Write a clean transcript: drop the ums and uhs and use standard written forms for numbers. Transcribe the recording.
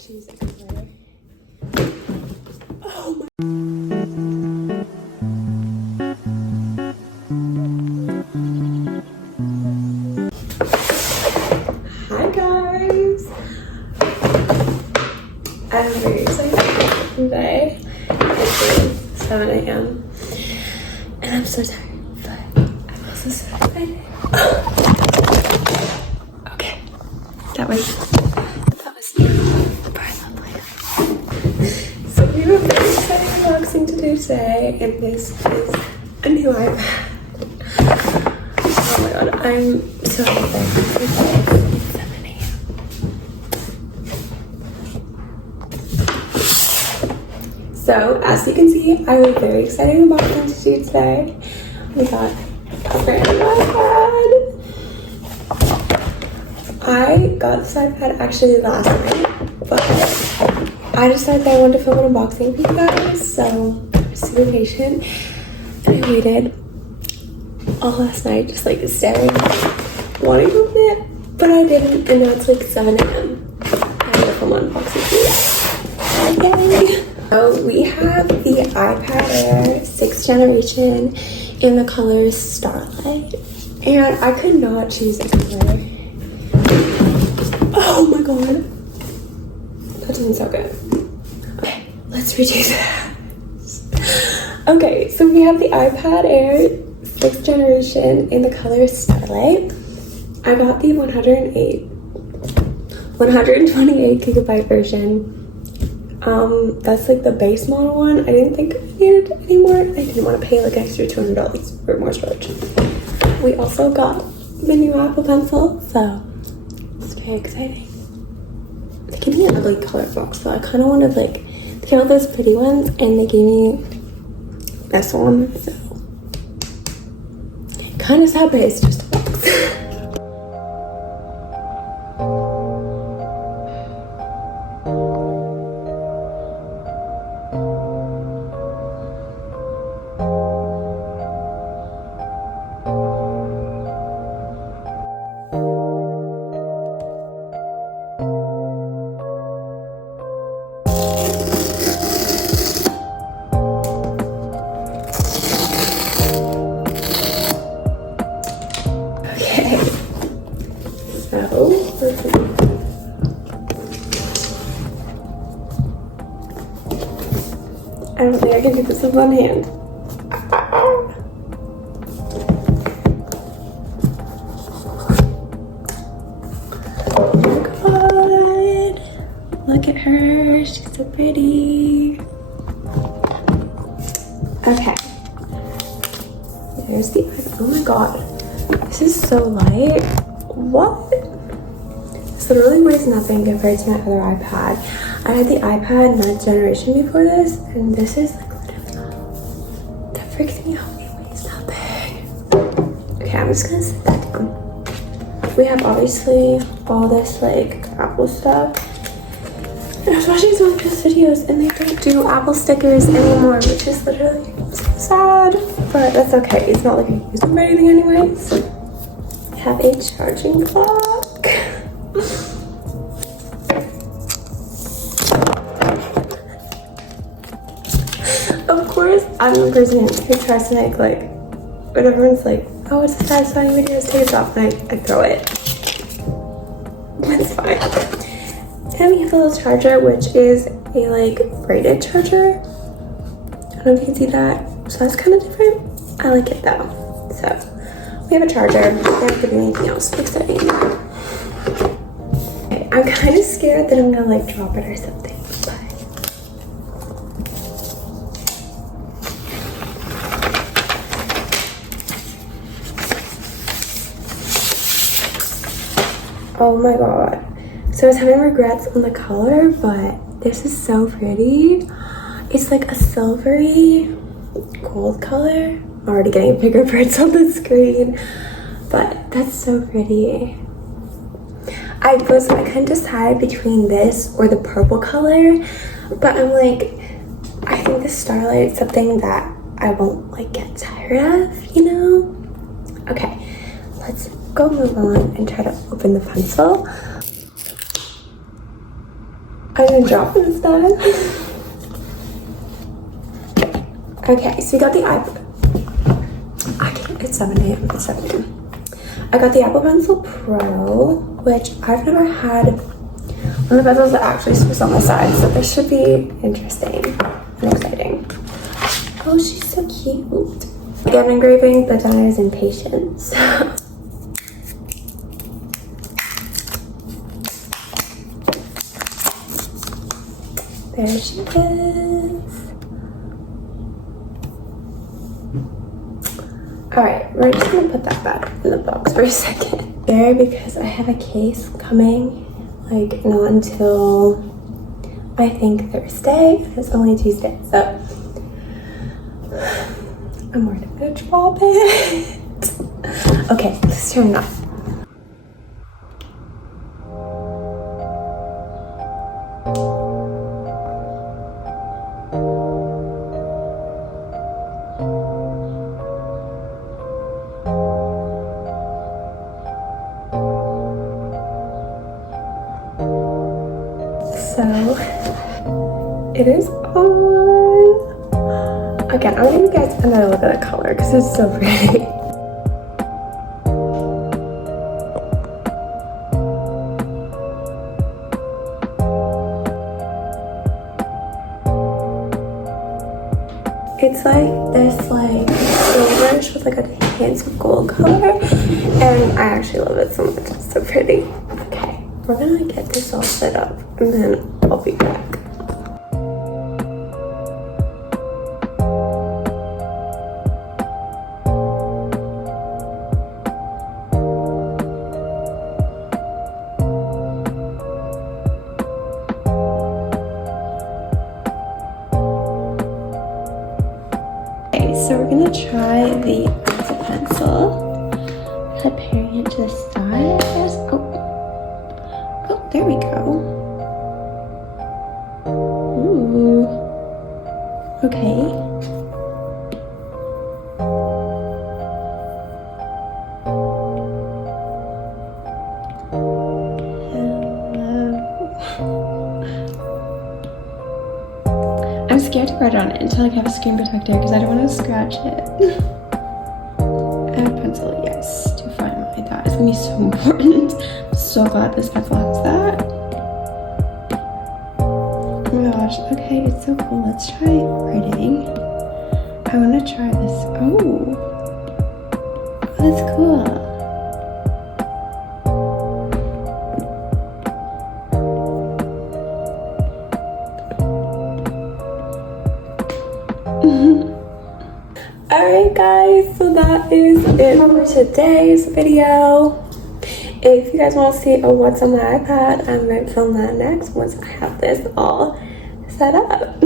choose a color. Oh my. Hi guys. I'm very excited today. It's 7 a.m. and I'm so tired, but I'm also so excited. Okay, that was part of the plan. So we have a very exciting unboxing to do today, and this is a new iPad. Oh my god, I'm so excited. It's 7 a.m. So as you can see, I have a very exciting unboxing to do today. We got a brand new iPad. I got this iPad actually last night, but I decided that I wanted to film an unboxing for you guys, so I'm super patient. And I waited all last night, just like staring, wanting to open it, but I didn't, and now it's like 7 a.m. I'm gonna film an unboxing for you guys. Yay! So we have the iPad Air 6th generation in the color Starlight, and I could not choose a color. Oh my god, that doesn't sound good. Okay, let's redo that. Okay, so we have the iPad Air 6th generation in the color Starlight. I got the 128 gigabyte version. That's like the base model one. I didn't think I needed any more. I didn't want to pay like extra $200 for more storage. We also got the new Apple Pencil, so it's very exciting. They gave me an ugly color box, so I kind of wanted like, they had all those pretty ones, and they gave me this one, so kind of sad, but it's just a box. I don't think I can do this with one hand. Oh my god. Look at her. She's so pretty. Okay. There's the iPad. Oh my god. This is so light. What? This literally weighs nothing compared to my other iPad. I had the iPad 9th generation before this, and this is like literally, that freaks me out. It weighs nothing. Okay, I'm just gonna set that down. We have obviously all this like Apple stuff. And I was watching some of those videos, and they don't do Apple stickers anymore, which is literally so sad. But that's okay. It's not like I use them for anything anyways. I have a charging clock. Of course, I'm the person who tries to make like, when everyone's like, oh, it's a satisfying video, take it off, and I throw it. It's fine. And we have a little charger, which is a like braided charger. I don't know if you can see that. So that's kind of different. I like it though. So we have a charger. They haven't given me anything else exciting. Okay, I'm kind of scared that I'm gonna like drop it or something. Oh my god. So I was having regrets on the color, but this is so pretty. It's like a silvery gold color. I'm already getting bigger birds on the screen, but that's so pretty. I couldn't decide between this or the purple color, but I'm like, I think the Starlight is something that I won't like get tired of, you know? Okay, let's go move on and try to open the pencil. I didn't drop it instead. Okay, so we got the iPad. It's 7 a.m. It's 7 a.m. I got the Apple Pencil Pro, which I've never had one of the bezels that actually screws on the side, so this should be interesting and exciting. Oh, she's so cute. Again, engraving, but Donna is impatient. There she is. Alright, we're just gonna put that back in the box for a second. There, because I have a case coming, like not until I think Thursday. It's only Tuesday, so I'm worried I'm gonna drop it. Okay, let's turn it on. So it is on. Again, I'm gonna give you guys another look at the color because it's so pretty. It's like this silverish with like a hint of gold color, and I actually love it so much. It's so pretty. Okay, we're gonna get this all set up and then I'll be back. So we're gonna try the Apple Pencil. Comparing it to the side, I guess. Oh, there we go. Ooh. Okay. I'm scared to write on it until I have a screen protector because I don't want to scratch it. And a pencil, yes, to find my that is gonna be so important. I'm so glad this pencil has that. Oh my gosh, okay, it's so cool. Let's try writing. I want to try this. Oh, that's cool. Alright guys, so that is it for today's video. If you guys want to see what's on my iPad, I'm going to film that next once I have this all set up.